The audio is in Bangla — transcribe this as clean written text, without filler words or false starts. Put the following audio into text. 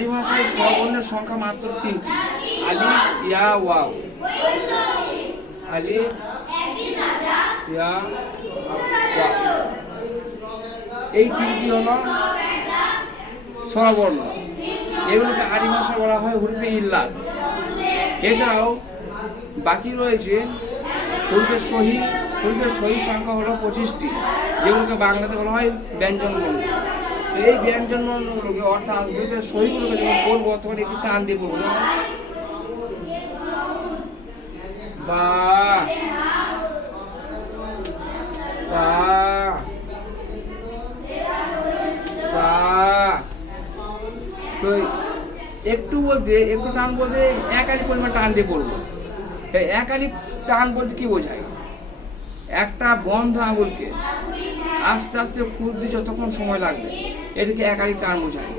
আরবি ভাষায় স্বরবর্ণের সংখ্যা মাত্র 3টি, আলিফ, ইয়া, ওয়াও। আলিফ, ইয়া, ওয়াও, এই 3টি হলো স্বরবর্ণ। এগুলোকে আরবি ভাষায় বলা হয় হুরফে ইল্লাত। এছাড়াও বাকি রয়েছে হুরফে সহি। হুরফে সহি সংখ্যা হলো 25টি, যেগুলোকে বাংলাতে বলা হয় ব্যঞ্জন বর্ণ। এই ব্যঞ্জন বর্ণগুলোকে অর্থাৎ হুরফে সহিগুলোকে যখন বলবো তখন একটু টান দিয়ে বলবো, বা, বা, সা। তো একটু বলতে, একটু টান বলতে এক আলি পরিমাণ টান দিয়ে বলবো। এক আলি টান বলতে কি বোঝায়? একটা বন্ধ আঙুলকে আস্তে আস্তে খুঁত দিয়ে যতক্ষণ সময় লাগবে, এটাকে এক আলি টান বোঝায়।